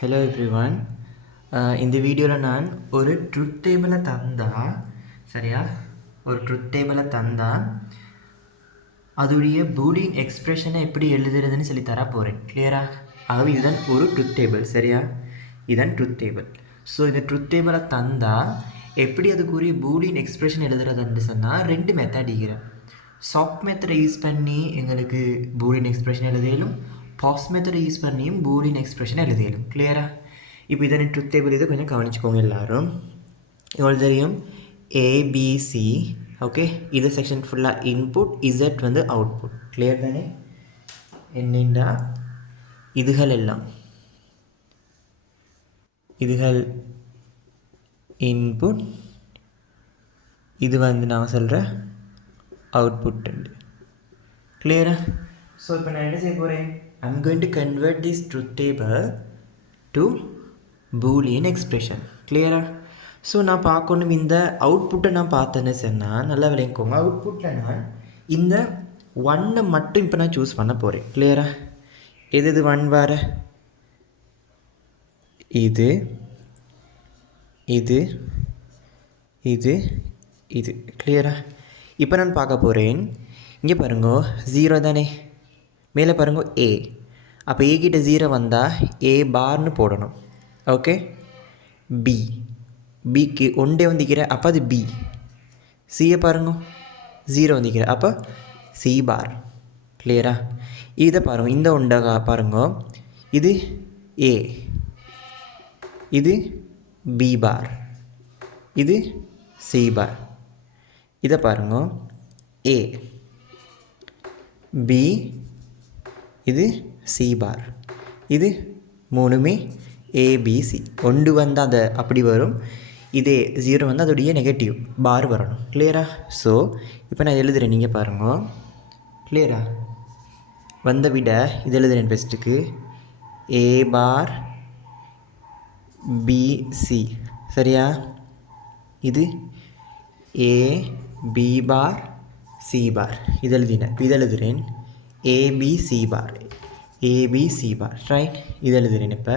Hello everyone. இந்த வீடியோவில் நான் ஒரு ட்ருத் டேபிளை தந்தால் சரியா, ஒரு ட்ருத் டேபிளை தந்தால் அதோடைய பூலியன் எக்ஸ்பிரஷனை எப்படி எழுதுறதுன்னு சொல்லி தர போகிறேன். கிளியரா? ஆகவே இதுதான் ஒரு ட்ருத் டேபிள். சரியா, இதுதான் ட்ருத் டேபிள். ஸோ இந்த ட்ருத் டேபிளை தந்தால் எப்படி அதுக்குரிய பூலியன் எக்ஸ்பிரஷன் எழுதுறதுன்னு சொன்னால் ரெண்டு மெத்தட் இருக்கிறேன். சாஃப்ட் மெத்தடை யூஸ் பண்ணி எங்களுக்கு பூலியன் எக்ஸ்பிரஷன் எழுதியலும், பாஸ் மெத்தடை யூஸ் பண்ணியும் பூலியன் எக்ஸ்பிரஷன் எழுதியலும். கிளியரா? இப்போ இதை ட்ருத் டேபிள் இதை கொஞ்சம் கவனிச்சுக்கோங்க எல்லாரும். இவ்வளோ தெரியும் ஏபிசி. ஓகே, இது செக்ஷன் ஃபுல்லாக இன்புட், இசட் வந்து அவுட்புட். கிளியர் தானே? என்னென்னா இதுகள் எல்லாம் இதுகள் இன்புட், இது வந்து நான் சொல்கிற அவுட்புட். கிளியரா? ஸோ இப்போ நான் என்ன செய்ய போகிறேன், I'm going to convert this truth table to Boolean expression. கிளியரா? ஸோ நான் பார்க்கணும், இந்த அவுட்புட்டை நான் பார்த்தேன்னு சொன்னால் நல்லா விளையாக்கோங்க. அவுட்புட்டில் நான் இந்த ஒன்னை மட்டும் இப்போ நான் சூஸ் பண்ண போகிறேன். கிளியரா? எது ஒன் வர, இது இது இது இது. கிளியரா? இப்போ நான் பார்க்க போகிறேன். இங்கே பாருங்க, 0 தானே, மேலே பாருங்க ஏ. அப்போ ஏ கிட்ட 0 வந்தால் ஏ பார்னு போடணும். ஓகே, பி, பிக்கு ஒன்றே வந்திக்கிற, அப்போ அது பி. சியை பாருங்க 0 வந்திக்கிற, அப்போ சி பார். கிளியரா? இதை பாருங்க, இந்த ஒன்றை பாருங்க, இது ஏ, இது பி பார், இது சி பார். இதை பாருங்க, ஏ பி, இது சி பார், இது மூணுமே ஏபிசி. ஒன்று வந்து அந்த அப்படி வரும், இதே 0 வந்து அதோடைய நெகட்டிவ் பார் வரணும். கிளியரா? ஸோ இப்போ நான் எழுதுகிறேன், நீங்கள் பாருங்க. கிளியரா? வந்த விட இது எழுதுகிறேன் ஃபஸ்ட்டுக்கு, ஏ பார் பிசி. சரியா? இது ஏ பி பார் சி பார். இது எழுதினேன். இது எழுதுகிறேன் ஏபிசி பார், ஏபிசி பார். ரைட்? இது எழுதுகிறேன் இப்போ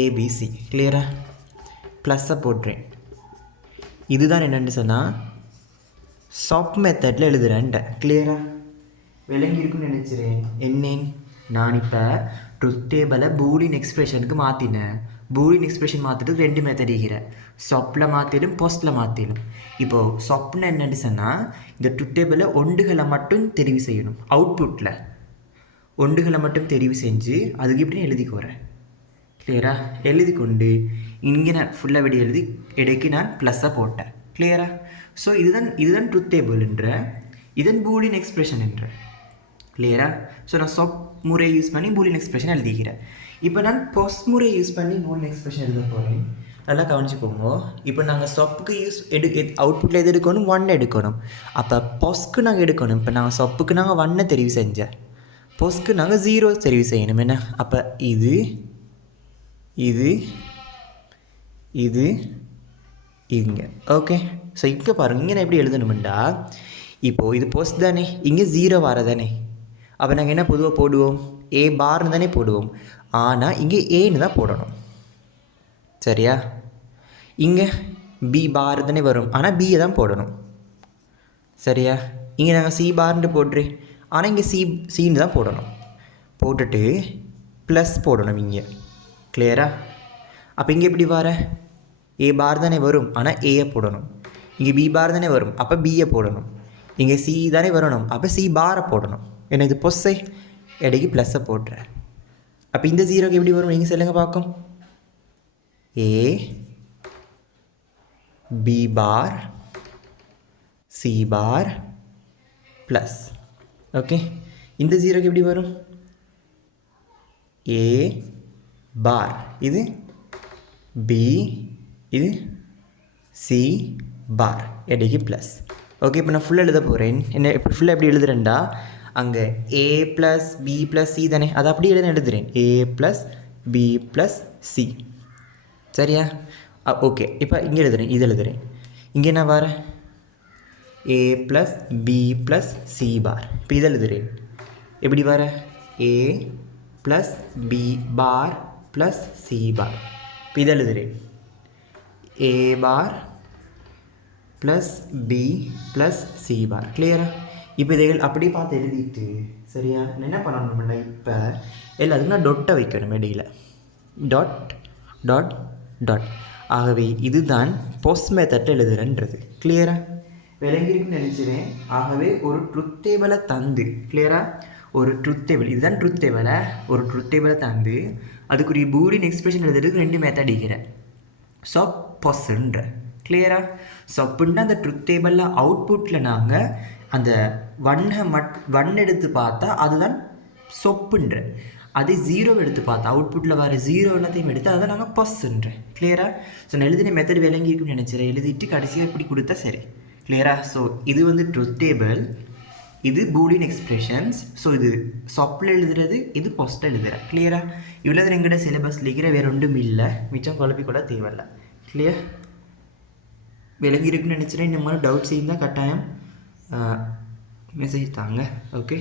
ஏபிசி. கிளியரா? ப்ளஸ்ஸை போடுறேன். இதுதான் என்னென்னு சொன்னால் சாஃப்ட் மெத்தடில் எழுதுகிறேன்ட்டேன். கிளியரா? விளங்கியிருக்குன்னு நினச்சிறேன். என்னேன், நான் இப்போ ட்ருத் டேபிளை பூலியன் எக்ஸ்பிரஷனுக்கு மாற்றினேன். பூலியன் எக்ஸ்பிரஷன் மாற்றிட்டு ரெண்டு மெத்தட் இருக்கிறேன். சொப்பில் மாற்றிடும், போஸ்ட்டில் மாற்றிடும். இப்போது சொப்னு என்னென்னு சொன்னால் இந்த ட்ருத் டேபிளை ஒன்றுகளை மட்டும் தெரிவு செய்யணும். அவுட்புட்டில் ஒன்றுகளை மட்டும் தெரிவு செஞ்சு அதுக்கு இப்படி எழுதிக்கோறேன். கிளியரா? எழுதி கொண்டு இங்கே நான் ஃபுல்லாக வெடி எழுதி இடைக்கு நான் ப்ளஸ்ஸை போட்டேன். கிளியரா? ஸோ இதுதான் ட்ருத் டேபிள்ன்ற, இதன் பூலியன் எக்ஸ்பிரஷன் என்ற. கிளியரா? ஸோ நான் சொப் முறையை யூஸ் பண்ணி பூலியன் எக்ஸ்பிரஷன் எழுதிக்கிறேன். இப்போ நான் போஸ்ட் முறையை யூஸ் பண்ணி பூலியன் எக்ஸ்பிரஷன் எழுத போகிறேன். நல்லா கவனிச்சுக்கோங்க. இப்போ நாங்கள் சொப்புக்கு அவுட்புட்டில் எது எடுக்கணும், 1 எடுக்கணும். அப்போ போஸ்க்கு நாங்கள் எடுக்கணும். இப்போ நாங்கள் சொப்புக்கு நாங்கள் 1 தெரிவு செஞ்சேன், போஸ்க்கு நாங்கள் 0 தெரிவு செய்யணும். என்ன? அப்போ இது இது இது இங்கே. ஓகே, ஸோ இங்கே பாருங்கள், இங்கே நான் எப்படி எழுதணுமெண்டா, இப்போது இது போஸ்ட் தானே, இங்கே 0 வர தானே. அப்போ நாங்கள் என்ன பொதுவாக போடுவோம், ஏ பார்னு தானே போடுவோம். ஆனால் இங்கே ஏன்னு தான் போடணும். சரியா? இங்கே பி பார் தானே வரும், ஆனால் பியை தான் போடணும். சரியா? இங்கே நாங்கள் சி பார்ன்ட்டு போடுறேன், ஆனால் இங்கே சின்னு தான் போடணும். போட்டுட்டு ப்ளஸ் போடணும் இங்கே. கிளியரா? அப்போ இங்கே எப்படி வர, ஏ பார் தானே வரும், ஆனால் ஏயை போடணும். இங்கே பி பார் தானே வரும், அப்போ பியை போடணும். இங்கே சி தானே வரணும், அப்போ சி பாரை போடணும். என்ன இது பொஸ்ஸை இடைக்கு ப்ளஸ்ஸை போடுறேன். அப்போ இந்த 0க்கு எப்படி வரும், நீங்கள் சொல்லுங்க பார்க்கும். ஏ B bar C bar plus. Okay, இந்த 0க்கு எப்படி வரும், ஏ பார், இது பி, இது சி பார், இடைக்கு ப்ளஸ். ஓகே, இப்போ நான் ஃபுல்லாக எழுத போகிறேன். என்ன இப்போ ஃபுல்லாக எப்படி எழுதுறேன்டா, அங்கே A plus B plus C தானே, அதை அப்படியே எழுதுறேன், A plus B plus C. சரியா? ஓகே, இப்போ இங்கே எழுதுறேன், இது எழுதுறேன். இங்கே நான் வரேன் A plus B plus C bar. இப்போ இதை எழுதுறேன். எப்படி வர, A plus B bar plus C bar. இப்போ இதை எழுதுகிறேன். A bar plus B plus C bar. கிளியரா? இப்போ இதைகள் அப்படி பார்த்து எழுதிட்டு சரியா என்ன பண்ணணும்னா இப்போ எல்லாத்துக்கும் நான் டொட்டை வைக்கணும் இடையில. Dot dot dot. ஆகவே இதுதான் போஸ்ட் மெத்தடில் எழுதுறன்றது. கிளியரா? விளங்கிருக்குன்னு நினச்சிவேன். ஆகவே ஒரு ட்ருத் டேபிளை தந்து கிளியரா ஒரு ட்ருத் டேபிள் இதுதான் ட்ருத் டேபிளை ஒரு ட்ருத் டேபிளை தந்து அதுக்குரிய பூலியன் எக்ஸ்பிரஷன் எழுதுறதுக்கு 2 மெத்தட் அடிக்கிறேன். சொப் பொஸ்ன்ற. கிளியரா? சொப்புன்னா அந்த ட்ருத் டேபிளில் அவுட்புட்டில் நாங்கள் அந்த ஒன் எடுத்து பார்த்தா அதுதான் சொப்புன்ற. அதே 0 எடுத்து பார்த்தா அவுட்புட்டில் வர 0 எல்லாத்தையும் எடுத்து அதை நாங்கள் பொஸ்ன்ற. கிளியரா? ஸோ நான் எழுதின மெத்தட் விளங்கியிருக்குன்னு நினச்சிறேன். எழுதிட்டு கடைசியாக இப்படி கொடுத்தா சரி. கிளியரா? ஸோ இது வந்து ட்ருத் டேபிள், இது பூலியன் எக்ஸ்பிரஷன்ஸ். ஸோ இது சொப்பில் எழுதுறது, இது பொஸ்ட்டில் எழுதுறேன். கிளியரா? இவ்வளோ எங்கிட்ட சிலபஸில் இருக்கிற வேறு ஒன்றும் இல்லை. மிச்சம் குழப்பி கூட தேவையில்லை. கிளியர்? விளங்கியிருக்குன்னு நினச்சிறேன். இந்த மாதிரி டவுட்ஸ் இருந்தால் கட்டாயம் மெசேஜ் தாங்க. ஓகே.